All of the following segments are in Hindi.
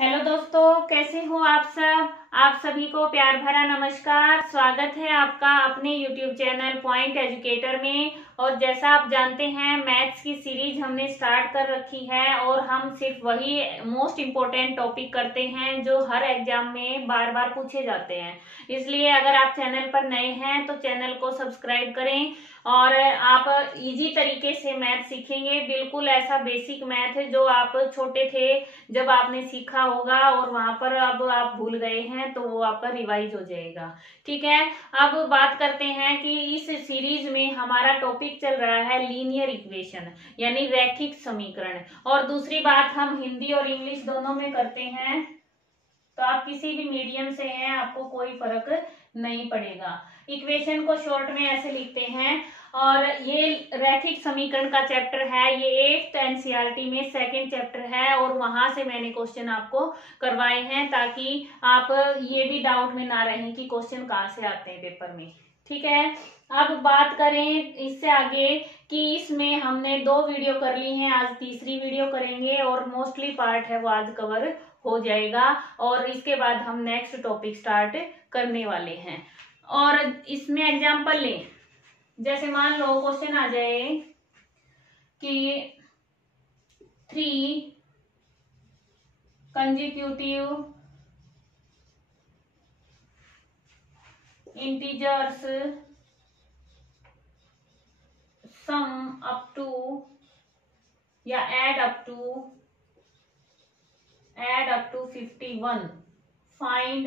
हेलो दोस्तों, कैसे हो आप सब। आप सभी को प्यार भरा नमस्कार। स्वागत है आपका अपने यूट्यूब चैनल पॉइंट एजुकेटर में। और जैसा आप जानते हैं, मैथ्स की सीरीज हमने स्टार्ट कर रखी है और हम सिर्फ वही मोस्ट इम्पोर्टेंट टॉपिक करते हैं जो हर एग्जाम में बार बार पूछे जाते हैं। इसलिए अगर आप चैनल पर नए हैं तो चैनल को सब्सक्राइब करें और आप इजी तरीके से मैथ सीखेंगे। बिल्कुल ऐसा बेसिक मैथ जो आप छोटे थे जब आपने सीखा होगा और वहां पर अब आप भूल गए हैं तो वो आपका रिवाइज हो जाएगा। ठीक है, अब बात करते हैं कि इस सीरीज में हमारा टॉपिक चल रहा है लीनियर इक्वेशन यानी रैखिक समीकरण। और दूसरी बात, हम हिंदी और इंग्लिश दोनों में करते हैं, तो आप किसी भी मीडियम से हैं आपको कोई फर्क नहीं पड़ेगा। इक्वेशन को शॉर्ट में ऐसे लिखते हैं। और ये रैखिक समीकरण का चैप्टर है, ये 8th एनसीईआरटी में सेकंड चैप्टर है और वहां से मैंने क्वेश्चन आपको करवाए हैं ताकि आप ये भी डाउट में ना रहें कि क्वेश्चन कहाँ से आते हैं पेपर में। ठीक है, अब बात करें इससे आगे कि इसमें हमने 2 वीडियो कर ली हैं, आज तीसरी वीडियो करेंगे और मोस्टली पार्ट है वो आज कवर हो जाएगा और इसके बाद हम नेक्स्ट टॉपिक स्टार्ट करने वाले हैं। और इसमें एग्जांपल लें, जैसे मान लो क्वेश्चन आ जाए कि 3 consecutive integers sum up to या add up to 51, find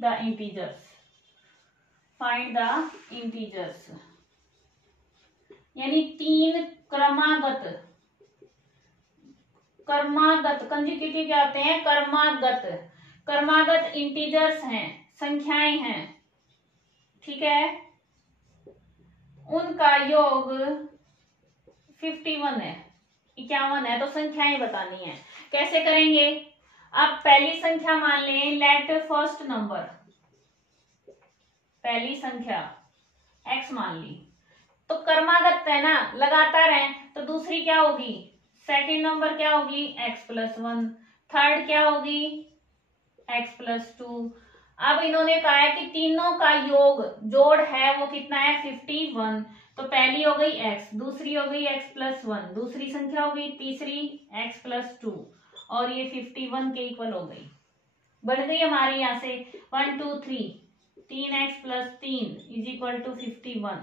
the integers. यानी 3 क्रमागत कंसेक्यूटिव क्या होते हैं, क्रमागत इंटीजर्स हैं, संख्याएं हैं। ठीक है, उनका योग 51 है, 51 है, तो संख्याएं बतानी है। कैसे करेंगे, अब पहली संख्या मान लें, लेट फर्स्ट नंबर, पहली संख्या x मान ली, तो क्रमागत है ना, लगातार है, तो दूसरी क्या होगी, सेकंड नंबर क्या होगी x+1, थर्ड क्या होगी x+2। अब इन्होंने कहा है कि तीनों का योग जोड़ है वो कितना है 51, तो पहली हो गई x, दूसरी हो गई x+1, दूसरी संख्या हो गई तीसरी x+2 और ये 51 के इक्वल हो गई। बढ़ गई हमारे यहाँ से 1 2 3, 3x+3 = 51।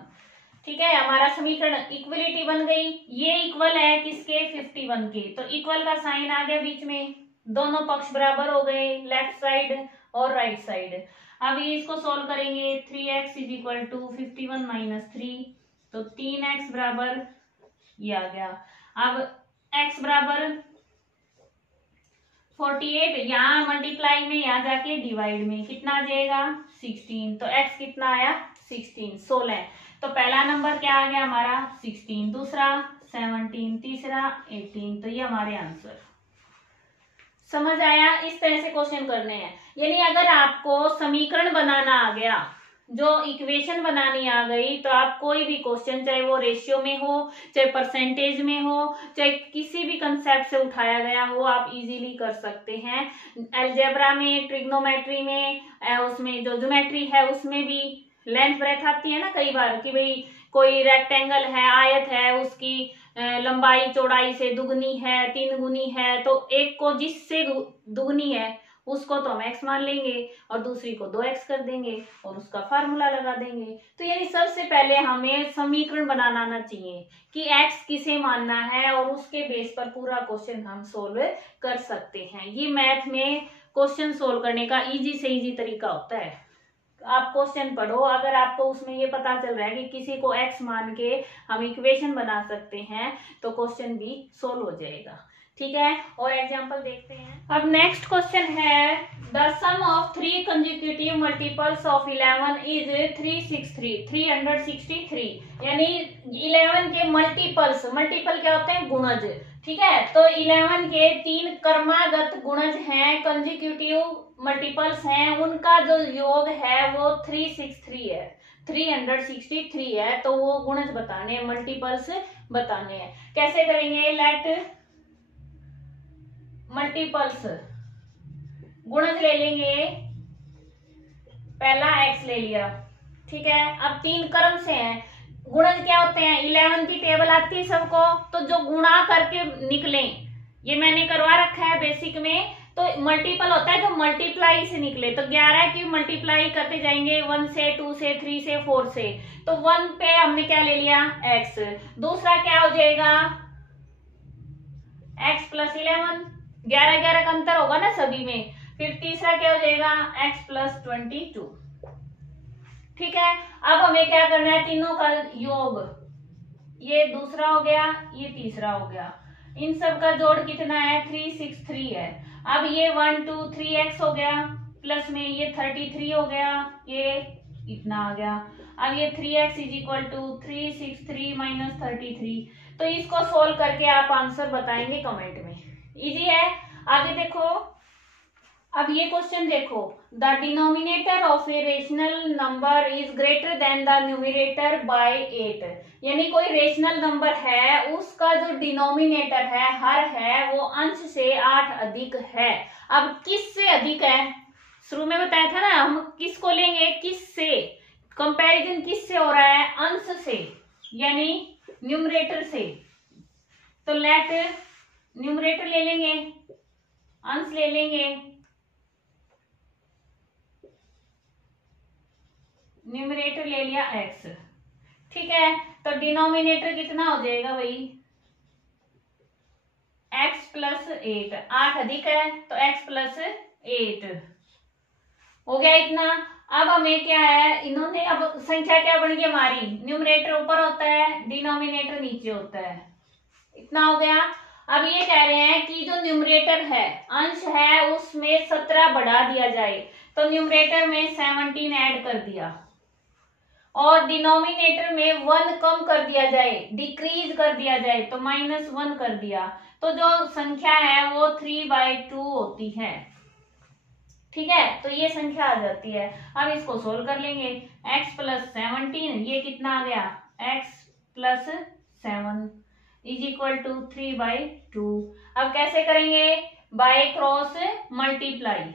ठीक है, हमारा समीकरण इक्वलिटी बन गई। ये इक्वल है किसके, 51 के, तो इक्वल का साइन आ गया बीच में, दोनों पक्ष बराबर हो गए, लेफ्ट साइड और राइट साइड। अब ये इसको सोल्व करेंगे, 3x = 51 - 3, तो 3x बराबर ये आ गया। अब x बराबर 48, यहाँ मल्टीप्लाई में, यहाँ जाके डिवाइड में कितना आ जाएगा 16, तो x कितना आया 16। तो पहला नंबर क्या आ गया हमारा 16, दूसरा 17, तीसरा 18, तो ये हमारे आंसर। समझ आया, इस तरह से क्वेश्चन करने हैं। यानी अगर आपको समीकरण बनाना आ गया, जो इक्वेशन बनानी आ गई, तो आप कोई भी क्वेश्चन, चाहे वो रेशियो में हो, चाहे परसेंटेज में हो, चाहे किसी भी कंसेप्ट से उठाया गया हो, आप इजीली कर सकते हैं। अलजेब्रा में, ट्रिग्नोमेट्री में, उसमें जो ज्योमेट्री है उसमें भी लेंथ ब्रेथ आती है ना कई बार, कि भाई कोई रेक्टेंगल है, आयत है, उसकी लंबाई चौड़ाई से दुगनी है, 3 गुनी है, तो एक को जिससे दुगनी है उसको तो हम x मान लेंगे और दूसरी को 2x कर देंगे और उसका फार्मूला लगा देंगे। तो यानी सबसे पहले हमें समीकरण बनाना आना चाहिए कि x किसे मानना है और उसके बेस पर पूरा क्वेश्चन हम सोल्व कर सकते हैं। ये मैथ में क्वेश्चन सोल्व करने का इजी से इजी तरीका होता है। आप क्वेश्चन पढ़ो, अगर आपको उसमें ये पता चल रहा है कि किसी को x मान के हम इक्वेशन बना सकते हैं तो क्वेश्चन भी सोल्व हो जाएगा। ठीक है, और एग्जांपल देखते हैं। अब नेक्स्ट क्वेश्चन है, the sum of 3 consecutive multiples of 11 is 363। यानी 11 के मल्टीपल क्या होते हैं, गुणज। ठीक है, तो 11 के 3 क्रमागत गुणज हैं, कंसेक्यूटिव मल्टीपल्स हैं, उनका जो योग है वो 363 है, 363 है, तो वो गुणज बताने हैं, मल्टीपल्स बताने हैं। कैसे करेंगे, लेट मल्टीपल्स गुणज ले लेंगे, पहला x ले लिया, ठीक है। अब 3 क्रम से हैं, गुणज क्या होते हैं, 11 की टेबल आती है सबको, तो जो गुणा करके निकले, ये मैंने करवा रखा है बेसिक में, तो मल्टीपल होता है जो मल्टीप्लाई से निकले, तो 11 की मल्टीप्लाई करते जाएंगे 1 से 2 से 3 से 4 से, तो 1 पे हमने क्या ले लिया x, दूसरा क्या हो जाएगा x प्लस 11, 11 का अंतर होगा ना सभी में, फिर तीसरा क्या हो जाएगा x प्लस 22, ठीक है। अब हमें क्या करना है, तीनों का योग, ये दूसरा हो गया, ये तीसरा हो गया, इन सब का जोड़ कितना है 363 है। अब ये 1 2 3x हो गया, प्लस में ये 33 हो गया, ये इतना आ गया। अब ये 3x is equal to 363 minus 33, तो इसको सोल्व करके आप आंसर बताएंगे कमेंट में, इजी है। आगे देखो, अब ये क्वेश्चन देखो, the denominator of a rational number is greater than the numerator bye 8, यानी कोई रेशनल नंबर है, उसका जो डिनोमिनेटर है, हर है, वो अंश से 8 अधिक है। अब किस से अधिक है, शुरू में बताया था ना, हम किसको लेंगे, किस से, कंपैरिजन किस से हो रहा है, अंश से, यानी न्यूमरेटर से, तो लेट न्यूमरेटर ले लेंगे, अंश ले लेंगे, न्यूमरेटर ले लिया x, ठीक है। तो डिनोमिनेटर कितना हो जाएगा भाई, x प्लस 8, 8 अधिक है तो x प्लस 8 हो गया इतना। अब हमें क्या है, इन्होंने अब संख्या क्या बन गई हमारी, न्यूमरेटर ऊपर होता है, डिनोमिनेटर नीचे होता है, इतना हो गया। अब ये कह रहे हैं कि जो न्यूमरेटर है, अंश है, उसमें 17 बढ़ा दिया जाए, तो न्यूमरेटर में 17 ऐड कर दिया, और डिनोमिनेटर में 1 कम कर दिया जाए, डिक्रीज कर दिया जाए, तो -1 कर दिया, तो जो संख्या है वो 3/2 होती है, ठीक है। तो ये संख्या आ जाती है। अब इसको सोल्व कर लेंगे, x प्लस 17, ये कितना आ गया x plus 7 is equal to 3/2। अब कैसे करेंगे, बाय क्रॉस मल्टीप्लाई,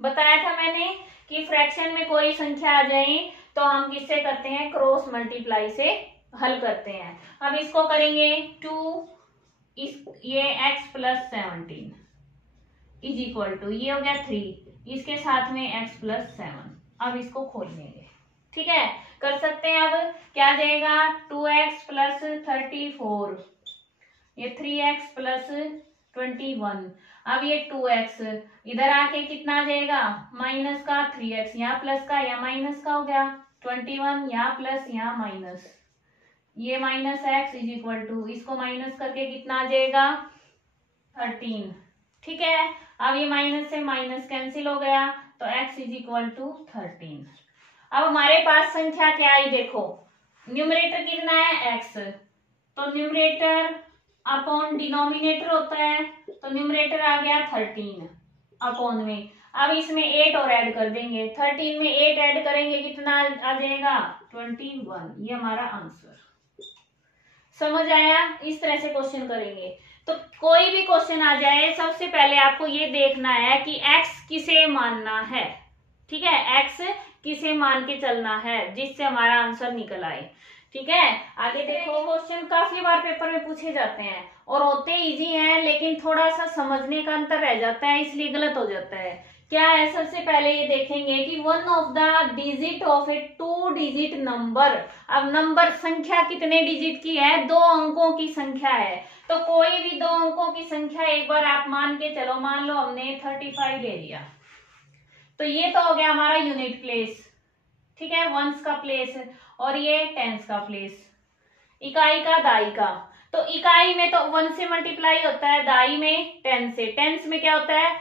बताया था मैंने कि फ्रैक्शन में कोई संख्या आ जाए तो हम किससे करते हैं, क्रॉस मल्टीप्लाई से हल करते हैं। अब इसको करेंगे 2, ये x plus 17 is equal to, ये हो गया 3, इसके साथ में x प्लस 7। अब इसको खोल लेंगे, ठीक है, कर सकते हैं। अब क्या आ जाएगा, 2x प्लस 34, ये 3x प्लस 21, अब ये 2x इधर आके कितना आ जाएगा, माइनस का 3x, यहाँ प्लस का या माइनस का हो गया 21, यहाँ प्लस यहाँ माइनस, ये minus x is equal to, इसको माइनस करके कितना आ जाएगा 13, ठीक है। अब ये माइनस से माइनस कैंसिल हो गया, तो x इज इक्वल टू 13। अब हमारे पास संख्या क्या आई, देखो न्यूमरेटर कितना है x, तो न्यूमरेटर अपॉन डिनोमिनेटर होता है, तो न्यूमरेटर आ गया 13 अपॉन में, अब इसमें 8 और ऐड कर देंगे, 13 में 8 ऐड करेंगे कितना आ जाएगा 21, ये हमारा आंसर। समझ आया, इस तरह से क्वेश्चन करेंगे। तो कोई भी क्वेश्चन आ जाए, सबसे पहले आपको ये देखना है कि x किसे मानना है, ठीक है, x किसे मान के चलना है जिससे हमारा आंसर निकल आए, ठीक है। आगे देखो, क्वेश्चन काफी बार पेपर में पूछे जाते हैं और होते इजी हैं, लेकिन थोड़ा सा समझने का अंतर रह जाता है, इसलिए गलत हो जाता है। क्या है, सबसे पहले ये देखेंगे कि 1 of the digit of A 2 digit number, अब नंबर संख्या कितने डिजिट की है, 2 अंकों की संख्या है, तो कोई भी 2 अंकों की संख्या एक बार आप मान के चलो, मान लो हमने 35 ले लिया, तो ये तो हो गया हमारा यूनिट प्लेस, ठीक है, वंस का प्लेस, और ये टेंस का प्लेस, इकाई का दाई का। तो इकाई में तो 1 से मल्टीप्लाई होता है, दाई में 10 से, टेंस में क्या होता है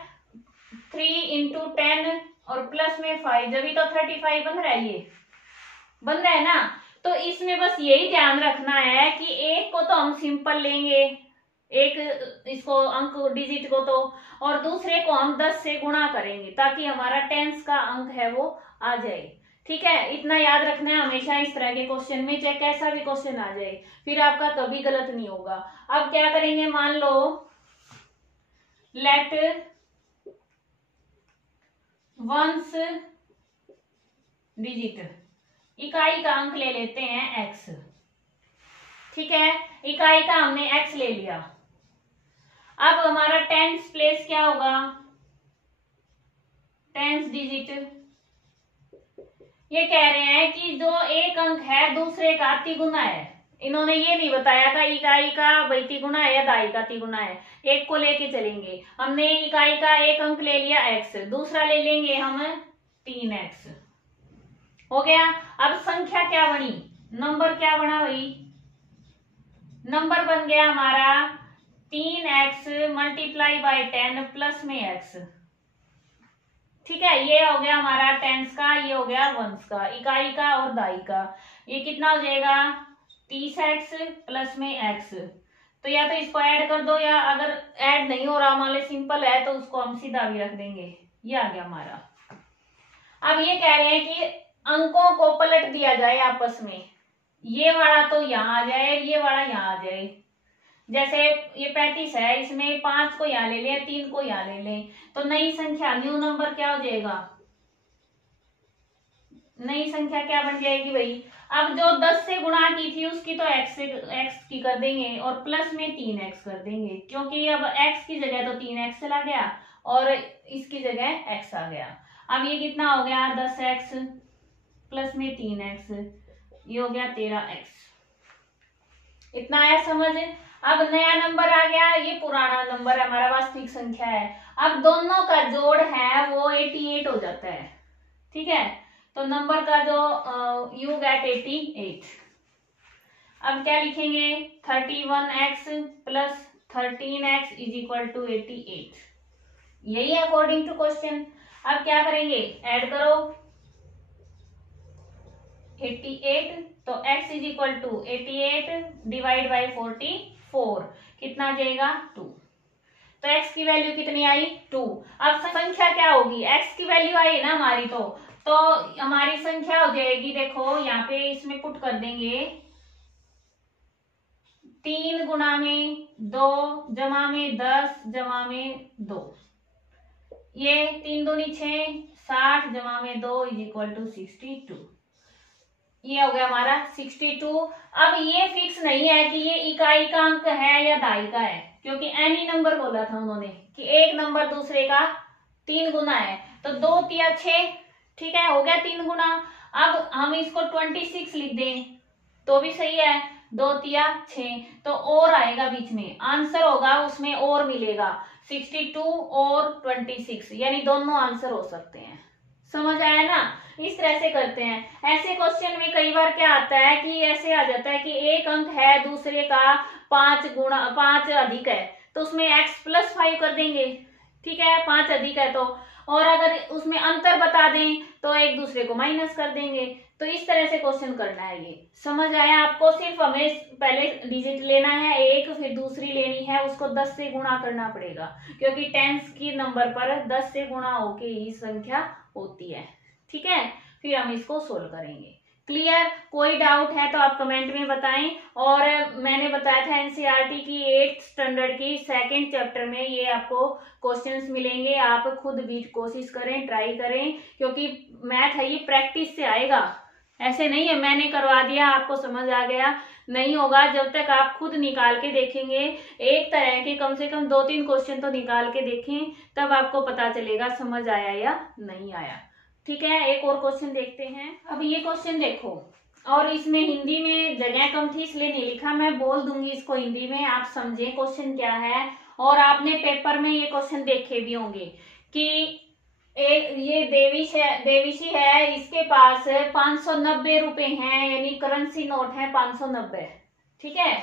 3 इंटू 10 और प्लस में 5, जब भी तो 35 बन रहा है, ये बन रहा है ना। तो इसमें बस यही ध्यान रखना है कि एक को तो हम सिंपल लेंगे, एक इसको अंक डिजिट को तो, और दूसरे को हम 10 से गुणा करेंगे ताकि हमारा टेंस का अंक है वो आ जाए, ठीक है। इतना याद रखना है हमेशा इस तरह के क्वेश्चन में, चाहे कैसा भी क्वेश्चन आ जाए, फिर आपका कभी गलत नहीं होगा। अब क्या करेंगे, मान लो लेट वंस डिजिट, इकाई का अंक ले लेते हैं x। ठीक है, इकाई का हमने x ले लिया। अब हमारा टेंस प्लेस क्या होगा, टेंस डिजिट। ये कह रहे हैं कि जो एक अंक है दूसरे का तिगुना है। इन्होंने ये नहीं बताया का इकाई का भाई तिगुना है या दाई का तिगुना है, एक को लेके चलेंगे। हमने इकाई का एक अंक ले लिया x, दूसरा ले लेंगे हम 3x। हो गया। अब संख्या क्या बनी, नंबर क्या बना भाई, नंबर बन गया हमारा 3x मल्टीप्लाई बाय 10 प्लस में x। ठीक है, ये हो गया हमारा टेंस का, ये हो गया वंस का, इकाई का और दाई का। ये कितना हो जाएगा 30x प्लस में x। तो या तो इसको ऐड कर दो, या अगर ऐड नहीं हो रहा मान लो सिंपल है तो उसको हम सीधा भी रख देंगे। ये आ गया हमारा। अब ये कह रहे हैं कि अंकों को पलट दिया जाए आपस में, ये वाला तो यहाँ आ जाए, ये वाला यहाँ आ जाए। जैसे ये 35 है, इसमें 5 को यहाँ ले लें, 3 को यहाँ ले लें, तो नई संख्या न्यू नंबर क्या हो जाएगा, नई संख्या क्या बन जाएगी भाई। अब जो 10 से गुणा की थी उसकी तो x की कर देंगे और प्लस में 3x कर देंगे, क्योंकि अब x की जगह तो 3x चला गया और इसकी जगह x आ गया। अब ये कितना हो गया 10x प्लस में 3x, ये हो गया 13x। इतना आया समझ। अब नया नंबर आ गया, ये पुराना नंबर है हमारा, वास्तविक संख्या है। अब दोनों का जोड़ है वो 88 हो जाता है। ठीक है, तो नंबर का जो यू गेट 88। अब क्या लिखेंगे 31x plus 13x is equal to 88। यही है अकॉर्डिंग टू क्वेश्चन। अब क्या करेंगे, ऐड करो 88, तो x is equal to 88 divide by 44, कितना आ जाएगा 2। तो x की वैल्यू कितनी आई 2। अब संख्या क्या होगी, x की वैल्यू आई ना हमारी, तो हमारी संख्या हो जाएगी, देखो यहाँ पे इसमें पुट कर देंगे 3 गुणा में 2 जमा में 10 जमा में 2, ये 3 दूनी 6, 60 जमा में 2 इज इक्वल टू 62। ये हो गया हमारा 62। अब ये फिक्स नहीं है कि ये इकाई का अंक है या दाई का है, क्योंकि एनी नंबर बोला था उन्होंने कि एक नंबर दूसरे का 3 गुना है, तो 2 तिया 6, ठीक है, हो गया 3 गुना। अब हम इसको 26 लिख दें तो भी सही है, 2 तिया 6, तो और आएगा बीच में, आंसर होगा उसमें और मिलेगा 62 और 26, यानी दोनों आंसर हो सकते हैं। समझ आया ना, इस तरह से करते हैं। ऐसे क्वेश्चन में कई बार क्या आता है कि ऐसे आ जाता है कि एक अंक है दूसरे का 5 अधिक है, तो उसमें x प्लस 5 कर देंगे। ठीक है, 5 अधिक है तो, और अगर उसमें अंतर बता दें तो एक दूसरे को माइनस कर देंगे। तो इस तरह से क्वेश्चन करना है। ये समझ आया आपको। सिर्फ हमें पहले डिजिट लेना है एक, फिर दूसरी लेनी है, उसको 10 से गुणा करना पड़ेगा, क्योंकि टेंस की नंबर पर 10 से गुणा होके ही संख्या होती है। ठीक है, फिर हम इसको सोल्व करेंगे। क्लियर, कोई डाउट है तो आप कमेंट में बताएं। और मैंने बताया था एनसीईआरटी की 8th स्टैंडर्ड की 2nd चैप्टर में ये आपको क्वेश्चंस मिलेंगे। आप खुद भी कोशिश करें, ट्राई करें, क्योंकि मैथ है ये प्रैक्टिस से आएगा। ऐसे नहीं है मैंने करवा दिया आपको समझ आ गया, नहीं होगा। जब तक आप खुद निकाल के देखेंगे, एक तरह के कम से कम 2-3 क्वेश्चन तो निकाल के देखें, तब आपको पता चलेगा समझ आया या नहीं आया। ठीक है, एक और क्वेश्चन देखते हैं। अब ये क्वेश्चन देखो, और इसमें हिंदी में जगह कम थी इसलिए नहीं लिखा, मैं बोल दूंगी इसको हिंदी में, आप समझें क्वेश्चन क्या है। और आपने पेपर में ये क्वेश्चन देखे भी होंगे कि ये देवीशी है, इसके पास 590 रुपए हैं, यानी करेंसी नोट है 590। ठीक है,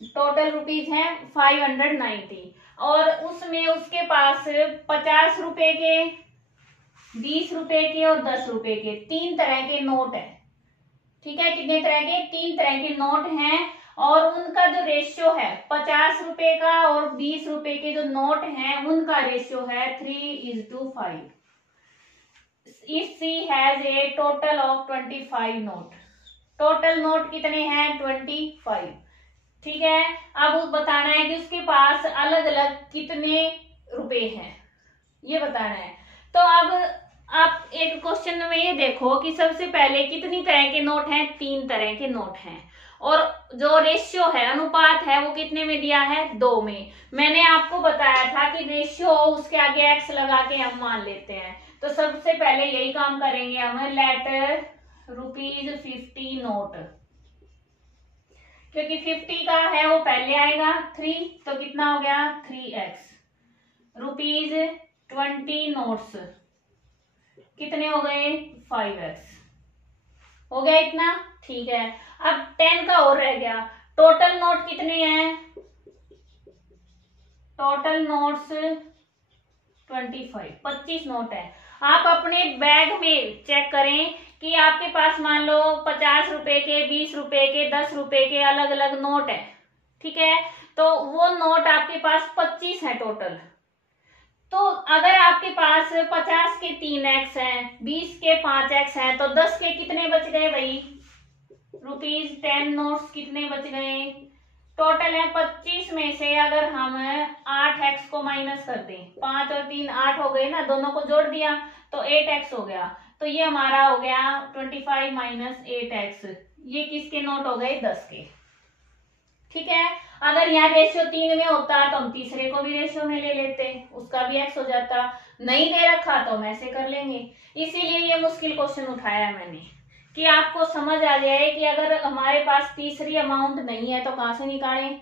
टोटल रुपीज है 590, और उसमें उसके पास 50 रुपए के, 20 रुपए के और 10 रुपए के 3 तरह के नोट है। ठीक है, कितने तरह के, 3 तरह के नोट हैं, और उनका जो रेशियो है 50 रुपए का और 20 रुपए के जो नोट हैं उनका रेशियो है 3:5। If she has a total of 25 note, total note कितने हैं 25। ठीक है, अब बताना है कि उसके पास अलग अलग कितने रुपए हैं। ये बताना है। तो अब आप एक क्वेश्चन में ये देखो कि सबसे पहले कितनी तरह के नोट हैं, 3 तरह के नोट हैं, और जो रेशियो है, अनुपात है, वो कितने में दिया है, 2 में। मैंने आपको बताया था कि रेशियो उसके आगे x लगा के हम मान लेते हैं। तो सबसे पहले यही काम करेंगे हम, लेट ₹50 नोट, क्योंकि 50 का है वो पहले आएगा 3, तो कितना हो गया 3x। ₹20 नोट्स कितने हो गए 5x, हो गया इतना, ठीक है। अब 10 का और रह गया। टोटल नोट कितने हैं, टोटल नोट्स 25 नोट है। आप अपने बैग में चेक करें कि आपके पास मान लो 50 रुपए के, 20 रुपए के, 10 रुपए के अलग अलग नोट है, ठीक है। तो वो नोट आपके पास 25 है टोटल। तो अगर आपके पास 50 के 3x हैं, 20 के 5x हैं, तो 10 के कितने बच गए भाई, ₹10 नोट्स कितने बच गए, टोटल है 25 में से अगर हम 8x को माइनस कर दें, 5 और 3 8 हो गए ना, दोनों को जोड़ दिया तो 8x हो गया। तो ये हमारा हो गया 25 माइनस 8x, ये किसके नोट हो गए, 10 के, ठीक है। अगर यहाँ रेशियो 3 में होता तो हम तीसरे को भी रेशियो में ले लेते, उसका भी x हो जाता। नहीं दे रखा तो हम ऐसे कर लेंगे। इसीलिए ये मुश्किल क्वेश्चन उठाया मैंने, कि आपको समझ आ जाए कि अगर हमारे पास तीसरी अमाउंट नहीं है तो कहां से निकालें,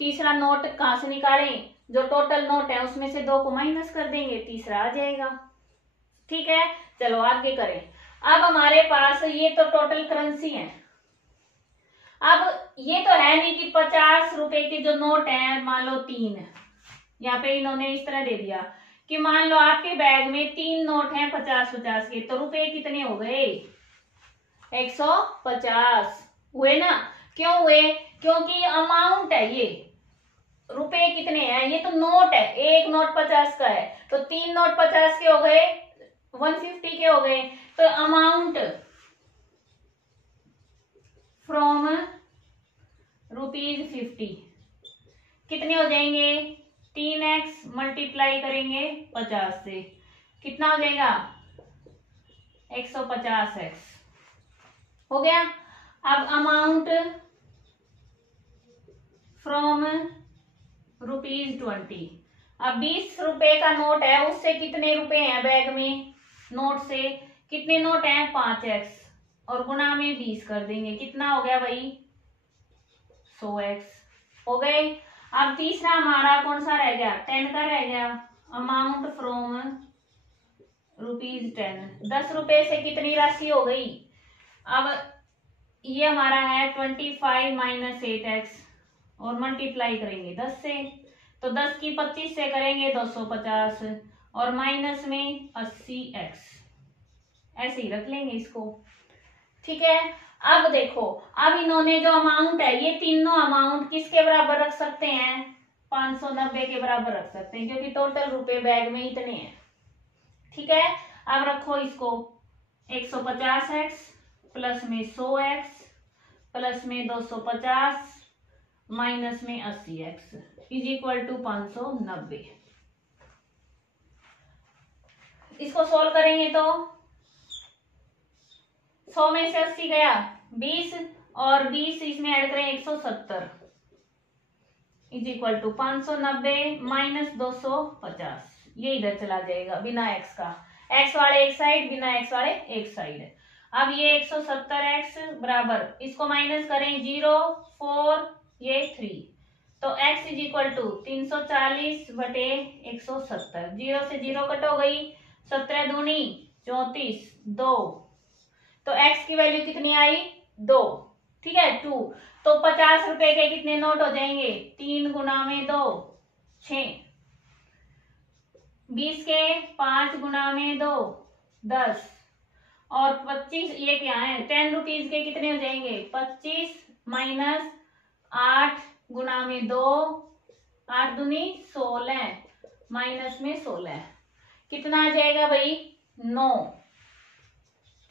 तीसरा नोट कहां से निकालें, जो टोटल नोट है उसमें से 2 को माइनस कर देंगे, तीसरा आ जाएगा, ठीक है। चलो आगे करें। अब हमारे पास ये तो टोटल करेंसी है। अब ये तो है नहीं कि 50 रुपए के जो नोट है, मान लो 3, यहाँ पे इन्होंने इस तरह दे दिया कि मान लो आपके बैग में 3 नोट हैं 50-50 के, तो रुपए कितने हो गए, 150 हुए ना। क्यों हुए, क्योंकि अमाउंट है, ये रुपए कितने हैं, ये तो नोट है, एक नोट 50 का है, तो 3 नोट 50 के हो गए, 150 के हो गए। तो अमाउंट फ्रॉम ₹50 कितने हो जाएंगे, 3x मल्टीप्लाई करेंगे 50 से, कितना हो जाएगा 150x, हो गया। अब अमाउंट फ्रॉम ₹20, अब 20 रुपए का नोट है, उससे कितने रुपए हैं बैग में, नोट से कितने नोट हैं 5x, और गुना में 20 कर देंगे, कितना हो गया भाई 100x, हो गए। अब तीसरा हमारा कौन सा रह गया, 10 का रह गया। अमाउंट फ्रॉम ₹10, 10 रुपए से कितनी राशि हो गई, अब ये हमारा है 25 माइनस 8x, और मल्टीप्लाई करेंगे 10 से, तो 10 की 25 से करेंगे 250, और माइनस में 80x, ऐसे ही रख लेंगे इसको, ठीक है। अब देखो, अब इन्होंने जो अमाउंट है, ये तीनों अमाउंट किसके बराबर रख सकते हैं, 590 के बराबर रख सकते हैं, क्योंकि टोटल रुपए बैग में इतने हैं, ठीक है। अब रखो इसको, 150x प्लस में 100x प्लस में 250 माइनस में 80x इज इक्वल टू 590। इसको सोल्व करेंगे तो 100 में से 80 गया 20, और 20 इसमें ऐड करें 170 इज इक्वल टू 590 माइनस 250, ये इधर चला जाएगा बिना x का, x वाले एक साइड, बिना x वाले एक साइड। अब ये 170x बराबर, इसको माइनस करें 0 4 ये 3, तो x इज इक्वल टू 340 बटे 170, 0 से 0 कट हो गई, 17 दूनी 34 2, तो x की वैल्यू कितनी आई 2, ठीक है 2। तो 50 रुपए के कितने नोट हो जाएंगे, 3 गुना में 2 6, 20 के 5 गुना में 2 10, और 25 ये क्या है 10 रुपीज के कितने हो जाएंगे 25 माइनस 8 गुना में 2 8 दूनी 16 माइनस में 16 कितना आ जाएगा भाई 9,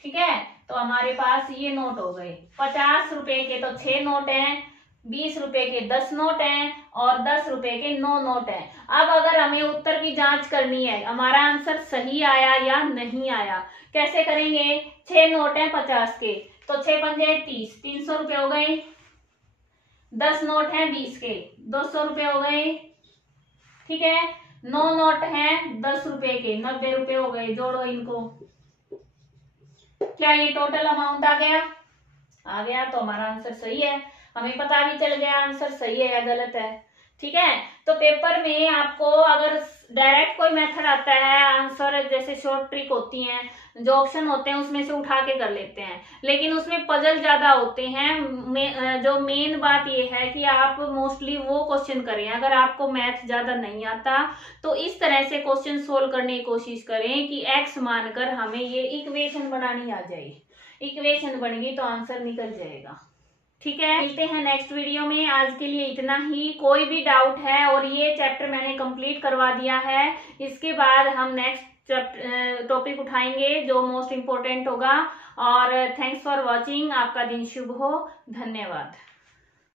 ठीक है। तो हमारे पास ये नोट हो गए 50 रुपए के, तो 6 नोट हैं, 20 रुपए के 10 नोट हैं और 10 रुपए के 9 नोट हैं। अब अगर हमें उत्तर की जांच करनी है, हमारा आंसर सही आया या नहीं आया, कैसे करेंगे? 6 नोट हैं 50 के, तो 6 पंजे 30, 300 रुपए हो गए। 10 नोट हैं 20 के, 200 रुपए हो गए। ठीक है, 9 नोट हैं 10 रुपए के, 90 रुपए हो गए। जोड़ो इनको, क्या ये टोटल अमाउंट आ गया? आ गया, तो हमारा आंसर सही है। हमें पता भी चल गया आंसर सही है या गलत है। ठीक है, तो पेपर में आपको अगर डायरेक्ट कोई मेथड आता है आंसर, जैसे शॉर्ट ट्रिक होती हैं, जो ऑप्शन होते हैं उसमें से उठा के कर लेते हैं, लेकिन उसमें पजल ज्यादा होते हैं। जो मेन बात ये है कि आप मोस्टली वो क्वेश्चन करें। अगर आपको मैथ ज्यादा नहीं आता तो इस तरह से क्वेश्चन सोल्व करने की कोशिश करें कि एक्स मानकर हमें ये इक्वेशन बनानी आ जाए। इक्वेशन बन गई तो आंसर निकल जाएगा। ठीक है, मिलते हैं नेक्स्ट वीडियो में। आज के लिए इतना ही। कोई भी डाउट है, और ये चैप्टर मैंने कंप्लीट करवा दिया है, इसके बाद हम नेक्स्ट टॉपिक उठाएंगे जो मोस्ट इम्पोर्टेंट होगा। और थैंक्स फॉर वॉचिंग। आपका दिन शुभ हो। धन्यवाद।